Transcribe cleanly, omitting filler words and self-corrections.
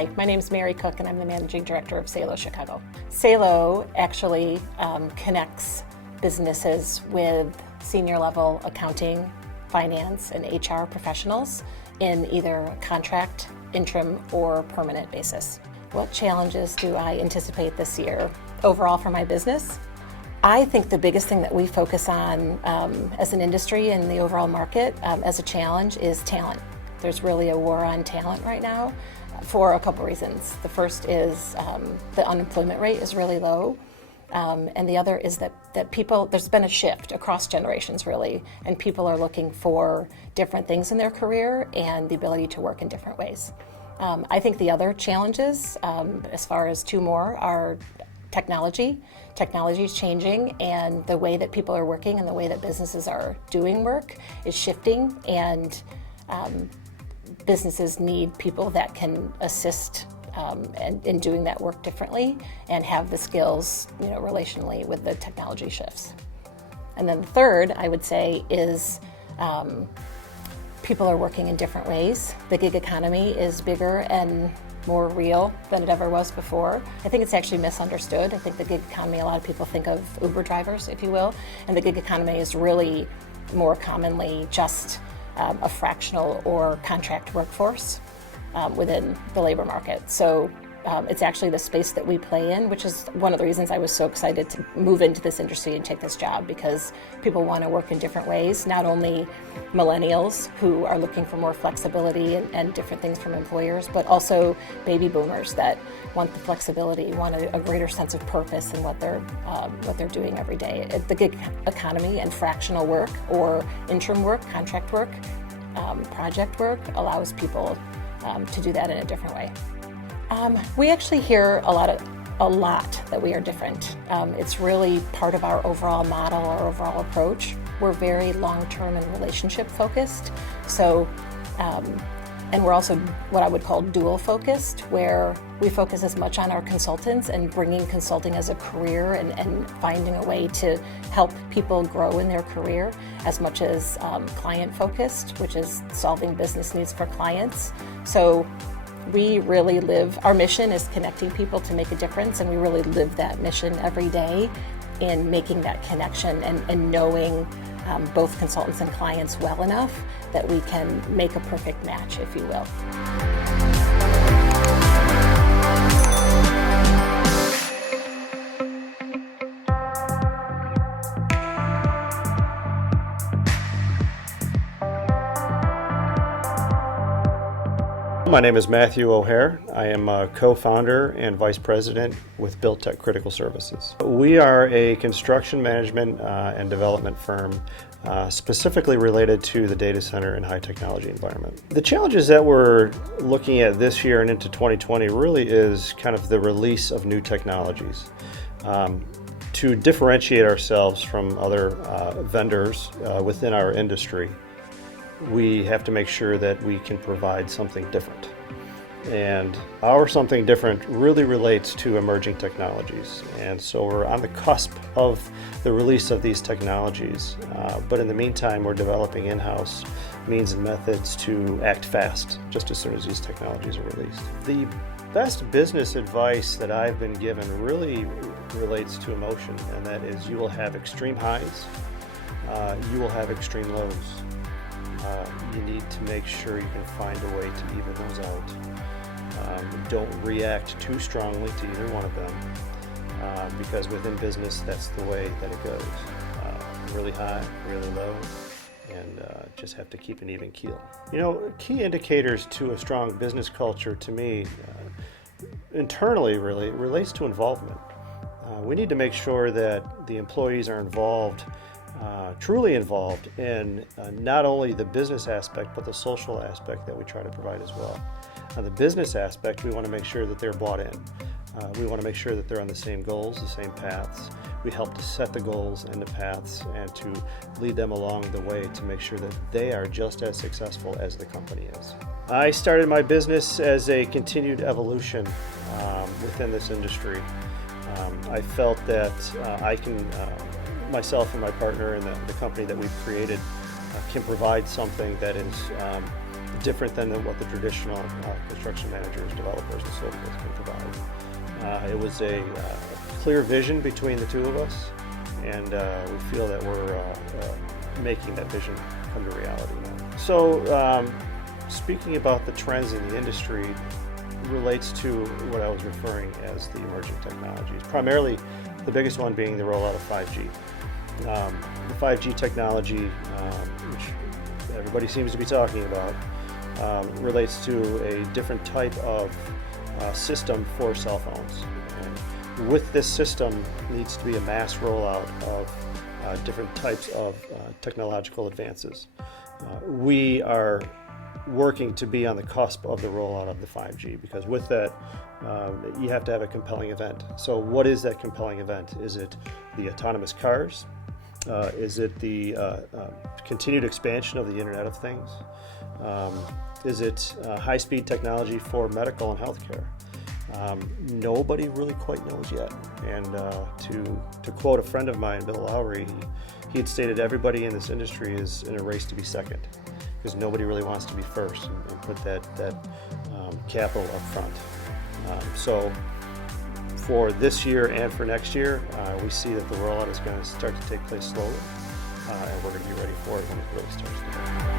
Hi, my name is Mary Cook and I'm the Managing Director of Salo Chicago. Salo actually connects businesses with senior level accounting, finance, and HR professionals in either a contract, interim, or permanent basis. What challenges do I anticipate this year overall for my business? I think the biggest thing that we focus on as an industry and the overall market as a challenge is talent. There's really a war on talent right now for a couple reasons. The first is the unemployment rate is really low, and the other is that people, there's been a shift across generations really, and people are looking for different things in their career and the ability to work in different ways. I think the other challenges, as far as two more, are technology. Technology is changing, and the way that people are working and the way that businesses are doing work is shifting, and businesses need people that can assist in doing that work differently and have the skills, relationally with the technology shifts. And then the third, I would say, is people are working in different ways. The gig economy is bigger and more real than it ever was before. I think it's actually misunderstood. I think the gig economy, a lot of people think of Uber drivers, if you will, and the gig economy is really more commonly just a fractional or contract workforce within the labor market. So it's actually the space that we play in, which is one of the reasons I was so excited to move into this industry and take this job, because people want to work in different ways, not only millennials who are looking for more flexibility and different things from employers, but also baby boomers that want the flexibility, want a greater sense of purpose in what they're doing every day. The gig economy and fractional work or interim work, contract work, project work allows people to do that in a different way. We actually hear a lot that we are different. It's really part of our overall model, our overall approach. We're very long-term and relationship focused. So, and we're also what I would call dual focused, where we focus as much on our consultants and bringing consulting as a career and finding a way to help people grow in their career, as much as client focused, which is solving business needs for clients. So we really live, our mission is connecting people to make a difference, and we really live that mission every day in making that connection and knowing both consultants and clients well enough that we can make a perfect match, if you will. My name is Matthew O'Hare. I am a co-founder and vice president with Built Tech Critical Services. We are a construction management and development firm specifically related to the data center and high technology environment. The challenges that we're looking at this year and into 2020 really is kind of the release of new technologies. To differentiate ourselves from other vendors within our industry, we have to make sure that we can provide something different. And our something different really relates to emerging technologies. And so we're on the cusp of the release of these technologies. But in the meantime, we're developing in-house means and methods to act fast just as soon as these technologies are released. The best business advice that I've been given really relates to emotion, and that is you will have extreme highs, you will have extreme lows. You need to make sure you can find a way to even those out. Don't react too strongly to either one of them, because within business, that's the way that it goes. Really high, really low, and just have to keep an even keel. Key indicators to a strong business culture, to me, internally really relates to involvement. We need to make sure that the employees are involved, truly involved in not only the business aspect, but the social aspect that we try to provide as well. On the business aspect, we want to make sure that they're bought in. We want to make sure that they're on the same goals, the same paths. We help to set the goals and the paths and to lead them along the way to make sure that they are just as successful as the company is. I started my business as a continued evolution within this industry. I felt that I can myself and my partner and the company that we've created can provide something that is different than what the traditional construction managers, developers, and so forth can provide. It was a clear vision between the two of us, and we feel that we're making that vision come to reality now. So speaking about the trends in the industry relates to what I was referring as the emerging technologies, primarily the biggest one being the rollout of 5G. The 5G technology, which everybody seems to be talking about, relates to a different type of system for cell phones. And with this system needs to be a mass rollout of different types of technological advances. We are working to be on the cusp of the rollout of the 5G, because with that you have to have a compelling event. So what is that compelling event? Is it the autonomous cars? Is it the continued expansion of the Internet of Things? Is it high-speed technology for medical and healthcare? Nobody really quite knows yet. And to quote a friend of mine, Bill Lowry, he had stated everybody in this industry is in a race to be second, because nobody really wants to be first and put that capital up front. So for this year and for next year, we see that the rollout is going to start to take place slowly, and we're going to be ready for it when it really starts to happen.